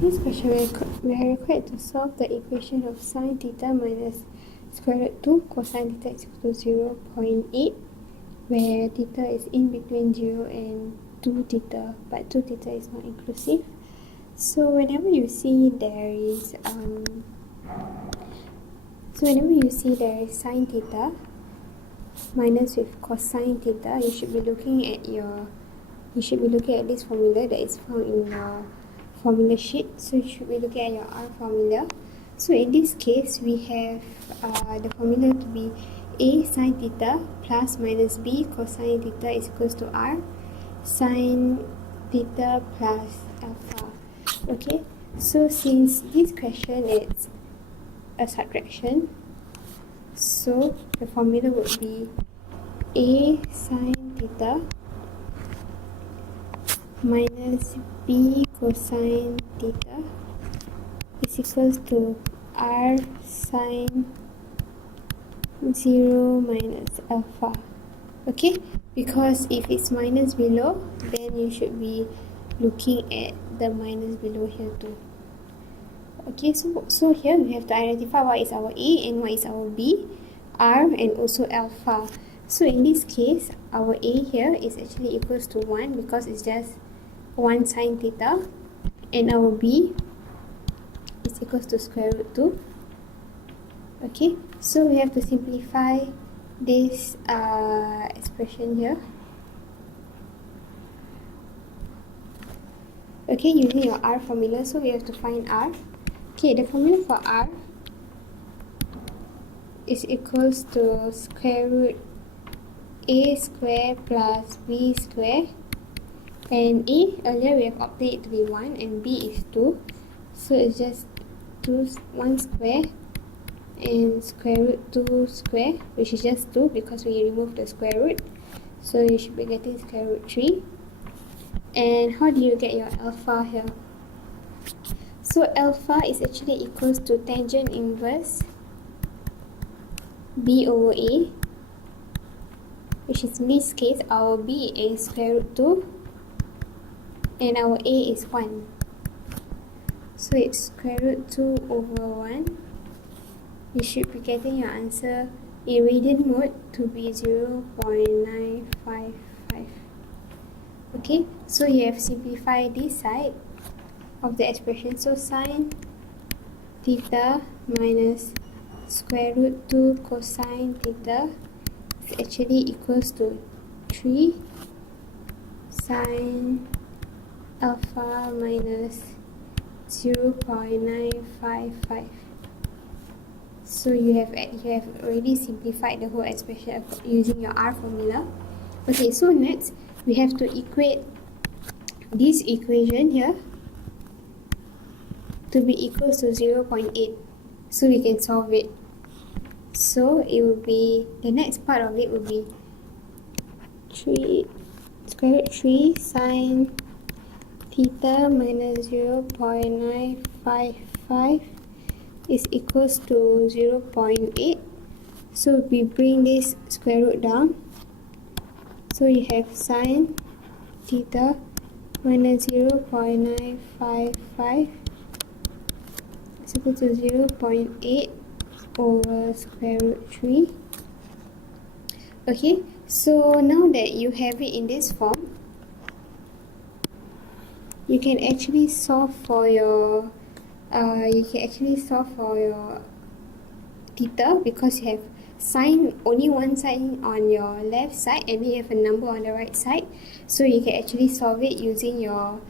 In this question, we are required to solve the equation of sine theta minus square root 2 cosine theta is equal to 0.8, where theta is in between 0 and 2 theta, but 2 theta is not inclusive. So whenever you see there is sine theta minus with cosine theta, you should be looking at this formula that is found in your formula sheet. So you should be looking at your R formula. So in this case, we have the formula to be A sine theta plus minus B cosine theta is equals to R sine theta plus alpha. Okay, so since this question is a subtraction, so the formula would be A sine theta minus B cosine theta is equals to R sine 0 minus alpha. Okay, because if it's minus below, then you should be looking at the minus below here too. Okay, so here we have to identify what is our A and what is our B, R and also alpha. So in this case, our A here is actually equals to 1 because it's just 1 sine theta, and our B is equals to square root 2. Okay, so we have to simplify this expression here. Okay, using your R formula, so we have to find R. Okay, the formula for R is equals to square root A square plus B square, and A earlier we have obtained it to be 1 and B is 2, so it's just 1 square and square root 2 square, which is just 2 because we removed the square root, so you should be getting square root 3. And how do you get your alpha here? So alpha is actually equals to tangent inverse B over A, which is in this case our B is square root 2 and our A is 1. So it's square root 2 over 1. You should be getting your answer in radian mode to be 0.955. Okay, so you have simplified this side of the expression. So sine theta minus square root 2 cosine theta is actually equals to 3 sine alpha minus 0.955. So you have already simplified the whole expression using your R formula. Okay, so next we have to equate this equation here to be equal to 0.8, so we can solve it. So it will be, the next part of it will be 3 square root 3 sine theta minus 0.955 is equals to 0.8. So we bring this square root down, so you have sine theta minus 0.955 is equal to 0.8 over square root 3. Okay, so now that you have it in this form, you can actually solve for your theta, because you have only one sign on your left side and we have a number on the right side, so you can actually solve it using your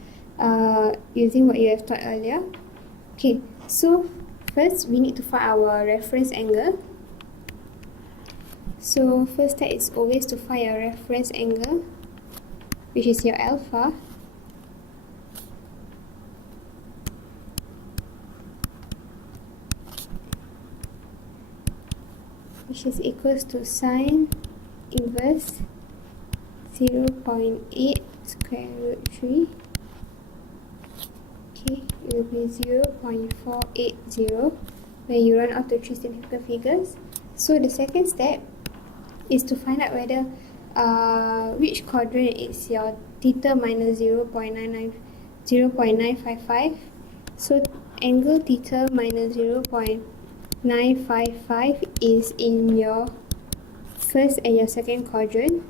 using what you have taught earlier. Okay, so first we need to find our reference angle. So first step is always to find your reference angle, which is your alpha. Which is equals to sine inverse 0.8 square root 3. Okay, it will be 0.480 when you run out to 3 significant figures. So the second step is to find out whether which quadrant is your theta minus 0.955. So angle theta minus 0.955 is in your first and your second quadrant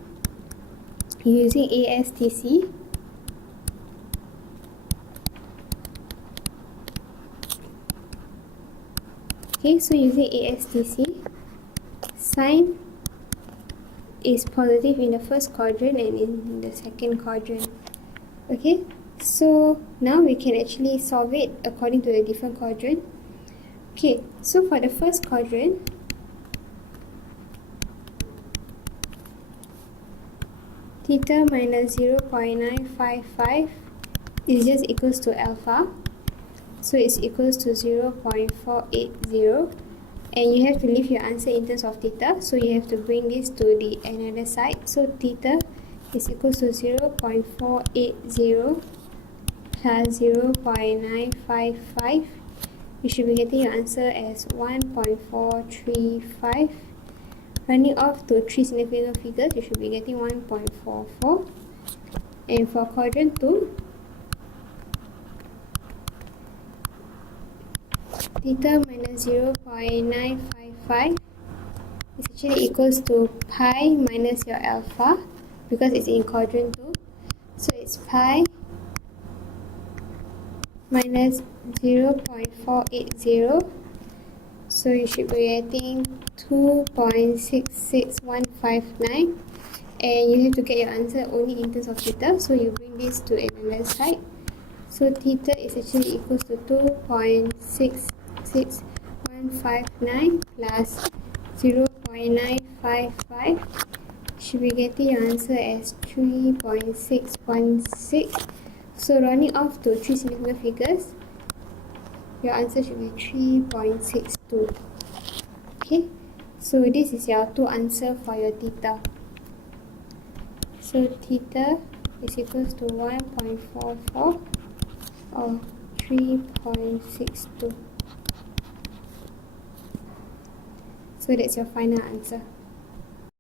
using ASTC. Okay, so using ASTC, sine is positive in the first quadrant and in the second quadrant. Okay, so now we can actually solve it according to the different quadrant. Okay, so for the first quadrant, theta minus 0.955 is just equals to alpha. So it's equals to 0.480, and you have to leave your answer in terms of theta, so you have to bring this to the another side. So theta is equals to 0.480 plus 0.955. You should be getting your answer as 1.435. Running off to three significant figures, you should be getting 1.44. And for quadrant 2, theta minus 0.955 is actually equals to pi minus your alpha, because it's in quadrant 2. So it's pi minus 0.480. So you should be getting 2.66159. And you have to get your answer only in terms of theta, so you bring this to another side. So theta is actually equals to 2.66159 plus 0.955. Should be getting your answer as 3.616. So rounding off to three significant figures, your answer should be 3.62. Okay, so this is your two answer for your theta. So theta is equals to 1.44 or 3.62. So that's your final answer.